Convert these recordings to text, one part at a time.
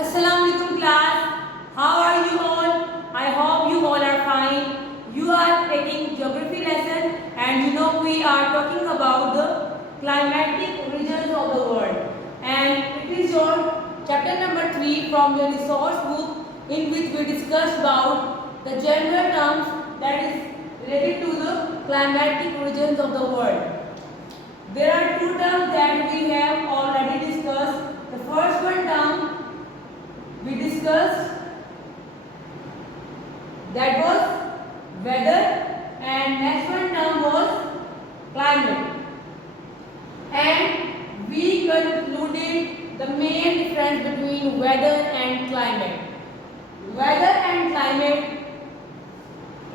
Assalamualaikum class. How are you all? I hope you all are fine. You are taking geography lesson and we are talking about the climatic regions of the world. And it is your chapter number 3 from your resource book in which we discussed about the general terms that is related to the climatic regions of the world. There are two terms that we have already discussed. The first one term we discussed that was weather and next one term was climate, and we concluded the main difference between weather and climate. Weather and climate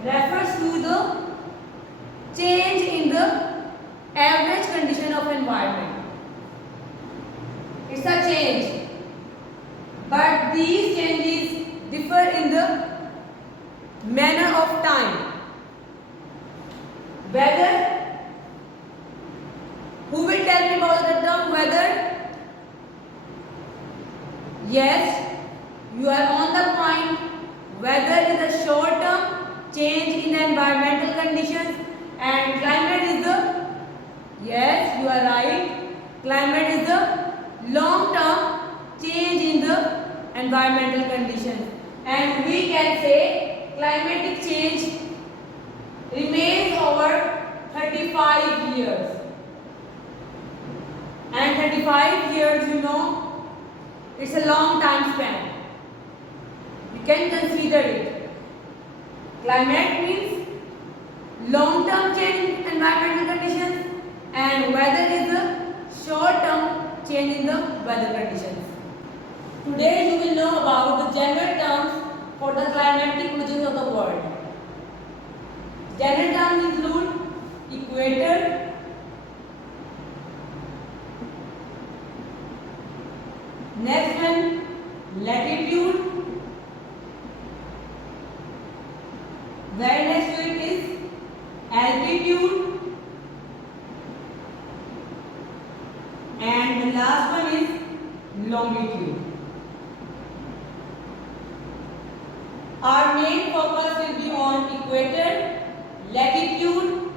refers to the change in the average condition of environment. It's a change, but these changes differ in the manner of time. Weather, who will tell me about the term weather? Yes, you are on the point. Weather is a short term change in the environmental conditions, and climate is the, yes, you are right, climate is the long term change in the environmental conditions. And we can say climatic change remains over 35 years. And 35 years, it's a long time span. You can consider it. Climate means long term change in environmental conditions, and weather is a short term change in the weather conditions. Today you will know about the general terms for the climatic regions of the world. General terms include equator, next one latitude, very next to it is altitude, and the last one is longitude. Our main focus will be on equator, latitude,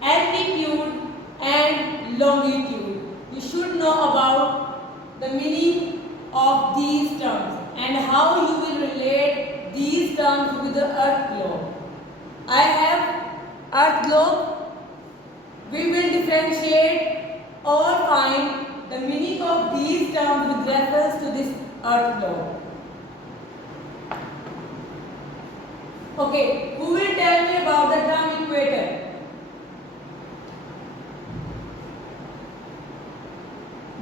altitude and longitude. You should know about the meaning of these terms and how you will relate these terms with the earth globe. I have earth globe. We will differentiate or find the meaning of these terms with reference to this earth globe. Okay, who will tell me about the term equator?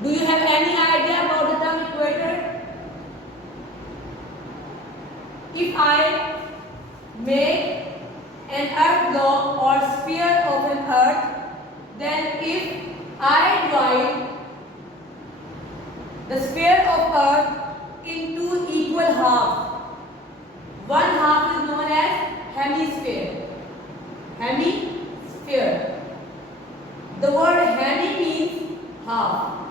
Do you have any idea about the term equator? If I make an earth globe or sphere of an earth, then if I divide the sphere of earth into equal halves, one half is known as hemisphere. Hemisphere. The word hemi means half.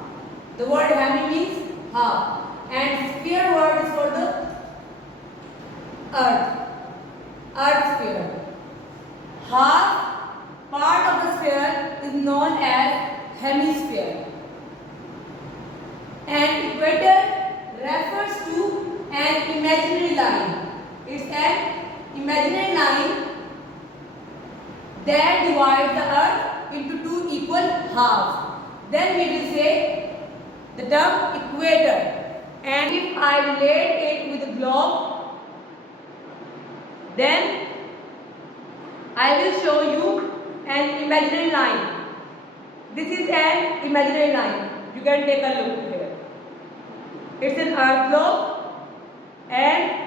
The word hemi means half. And sphere word is for the earth. Earth sphere. Half part of the sphere is known as hemisphere. And equator refers to an imaginary line. It's an imaginary line that divides the earth into two equal halves. Then we will say the term equator. And if I relate it with the globe, then I will show you an imaginary line. This is an imaginary line. You can take a look here. It's an earth globe, and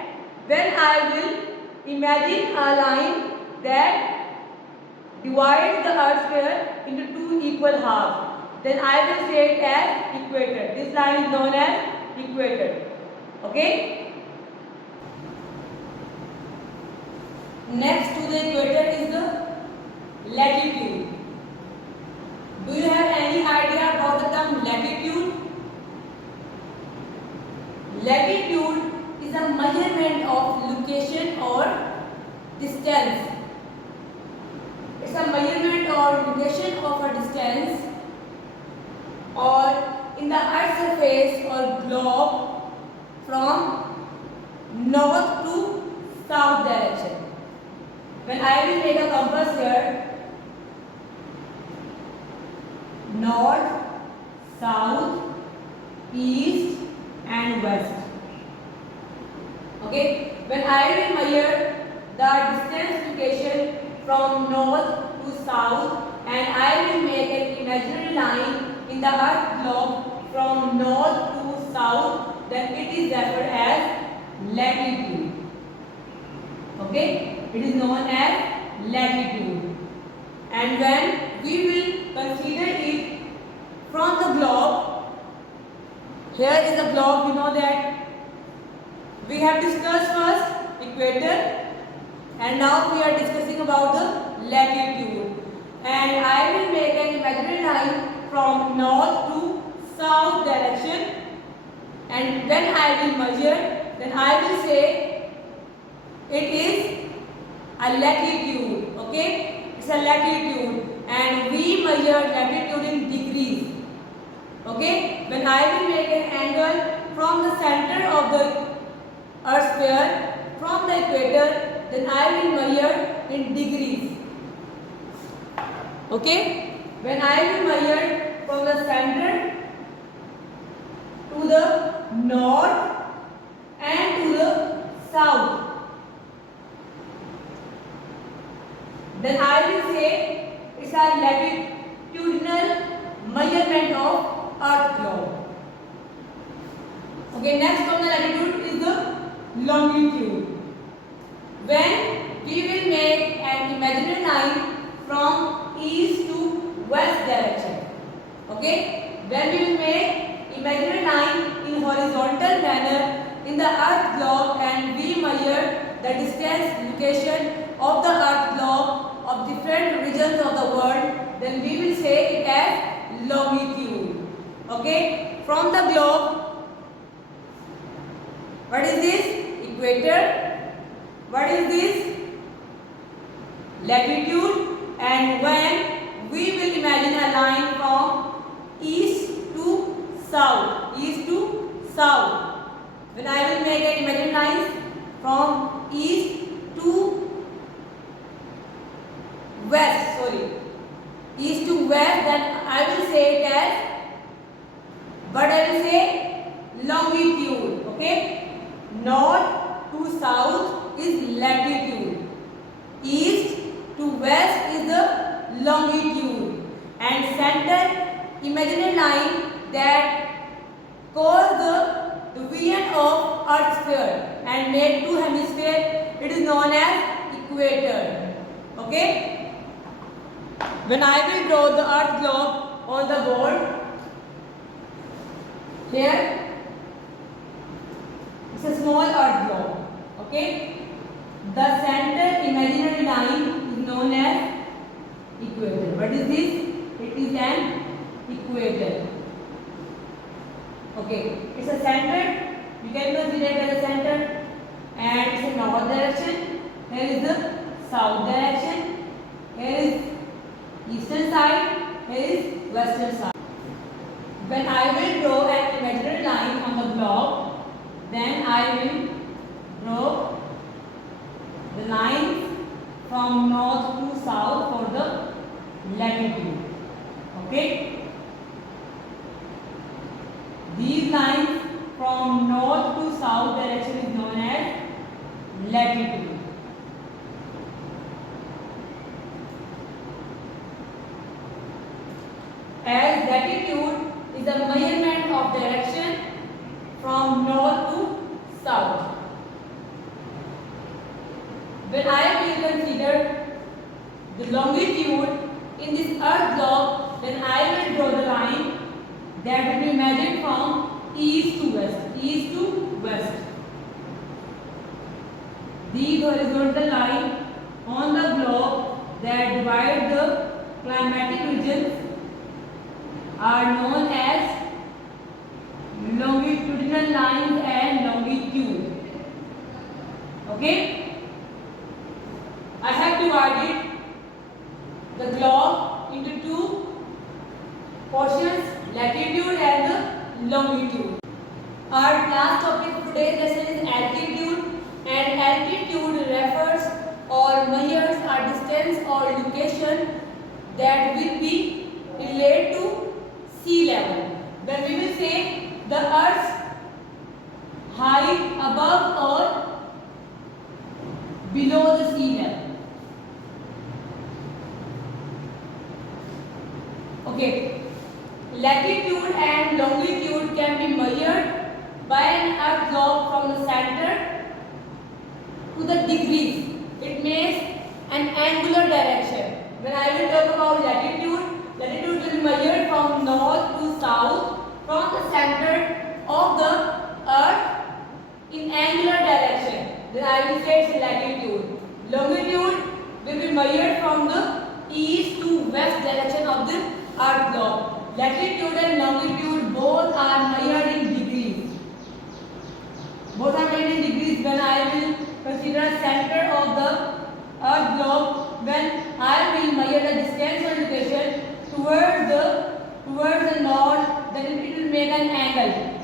then I will imagine a line that divides the earth sphere into two equal halves. Then I will say it as equator. This line is known as equator. Okay? Next to the equator is the latitude. Do you have any idea about the term latitude? Latitude distance. It's a measurement or indication of a distance or in the earth surface or globe from north to south direction. When I will take a compass here, north, south, east and west. Okay, when I will measure the distance location from north to south and I will make an imaginary line in the earth globe from north to south, then it is referred as latitude. Okay, it is known as latitude. And when we will consider it from the globe, here is a globe, you know that we have discussed first equator and now we are discussing about the latitude. And I will make an imaginary line from north to south direction, and when I will measure, then I will say it is a latitude. Okay, it's a latitude and we measure latitude in degrees. Okay, when I will make an angle from the center of the earth sphere from the equator, then I will measure in degrees. Okay, when I will measure from the center to the north and to the south, then I will say it's a latitudinal measurement of earth globe. Okay, next from the latitude is the longitude. When we will make an imaginary line from east to west direction. Okay, when we will make imaginary line in horizontal manner in the earth globe and we measure the distance location of the earth globe of different regions of the world, then we will say it as longitude. Okay, from the globe, what is this? Equator. What is this? Latitude. And when we will imagine a line from east to south, when I will make an imaginary line from east to west, then I will say it as, what I will say? Longitude. Okay, north to south is latitude, east to west is the longitude, and center imaginary line that cause the division of earth sphere and make two hemisphere, it is known as equator. Okay, when I will draw the earth globe on the board, here it's a small earth globe. Okay, the center imaginary line is known as equator. What is this? It is an equator. Okay, it's a center. You can consider it as a center, and it's a north direction. Here is the south direction. Here is eastern side. Here is western side. When I will draw an imaginary line on the block, then I will draw the lines from north to south for the latitude. Okay, these lines from north to south direction is known as latitude. As latitude is a measurement of direction from north to south. When I will consider the longitude in this earth globe, then I will draw the line that will be measured from east to west. These horizontal lines on the globe that divide the climatic regions are known as longitudinal lines and longitude. Okay? portions, latitude and longitude. Our last topic for today's lesson is altitude, and altitude refers or measures a distance or location that will be related to sea level. When we will say the Earth's height above or below the sea level. Okay, latitude and longitude can be measured by an earth globe from the center to the degrees. It means an angular direction. When I will talk about latitude, latitude will be measured from north to south from the center of the earth in angular direction. Then I will say it's latitude. Longitude will be measured from the east to west direction of the earth globe. Latitude and longitude both are measured in degrees. Both are measured in degrees. When I will consider center of the earth globe, when I will measure the distance or location towards the north, then it will make an angle.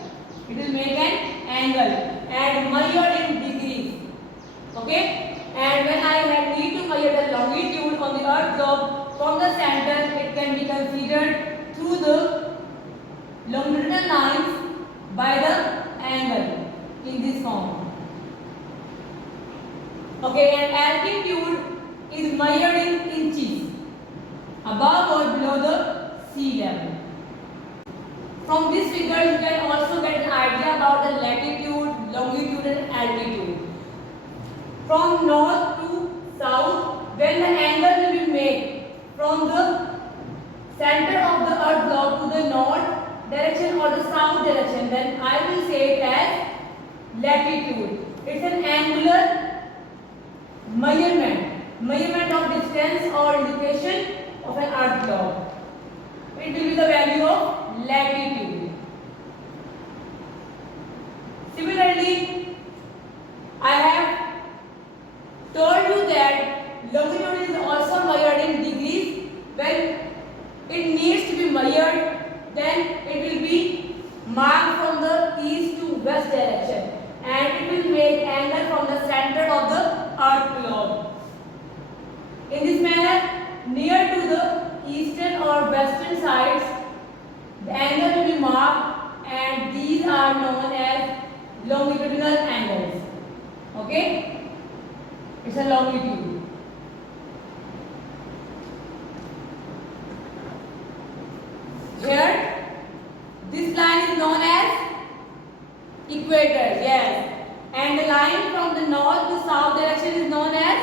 It will make an angle and measured in degrees. Okay? And when I need to measure the longitude on the earth globe from the center, it can be considered through the longitudinal lines by the angle in this form. Okay, and altitude is measured in inches above or below the sea level. From this figure, you can also get an idea about the latitude, longitude and altitude. From north to south, when the angle will be made from the center of the earth globe to the north direction or the south direction, then I will say it as latitude. It's an angular measurement of distance or location of an earth globe. It will be the value of latitude. Similarly, I have told you that longitude is also measured in degrees. When it needs to be measured, then it will be marked from the east to west direction, and it will make angle from the center of the earth globe. In this manner, near to the eastern or western sides, the angle will be marked, and these are known as longitudinal angles. Okay? It's a longitude. Here, this line is known as equator, yes. And the line from the north to south direction is known as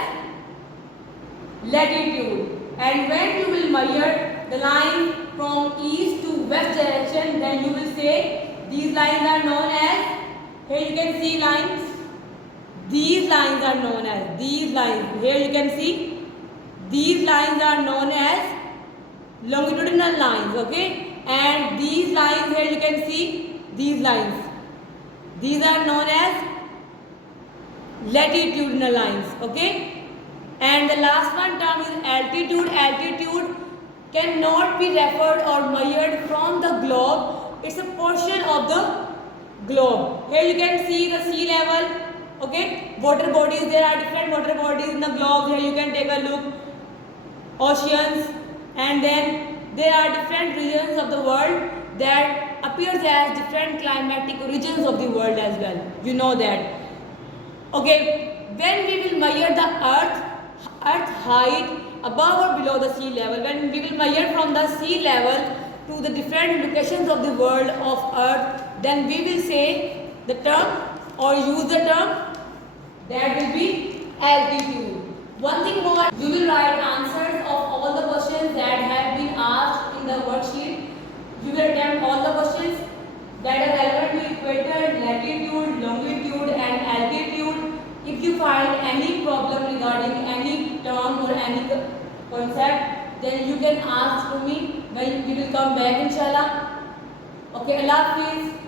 latitude. And when you will measure the line from east to west direction, then you will say these lines are known as, here you can see lines. These lines are known as, these lines, here you can see, these lines are known as longitudinal lines, okay? And these lines, here you can see, these lines, these are known as latitudinal lines, okay? And the last one term is altitude. Altitude cannot be referred or measured from the globe. It's a portion of the globe. Here you can see the sea level. Okay, water bodies, there are different water bodies in the globe. Here you can take a look. Oceans, and then there are different regions of the world that appears as different climatic regions of the world as well. You know that. Okay, when we will measure the earth height above or below the sea level, when we will measure from the sea level to the different locations of the world of earth, then we will say the term or use the term that will be altitude. One thing more, you will write answers of all the questions that have been asked in the worksheet. You will attempt all the questions that are relevant to equator, latitude, longitude and altitude. If you find any problem regarding any term or any concept, then you can ask to me when we will come back inshallah. Okay, Allah Hafiz.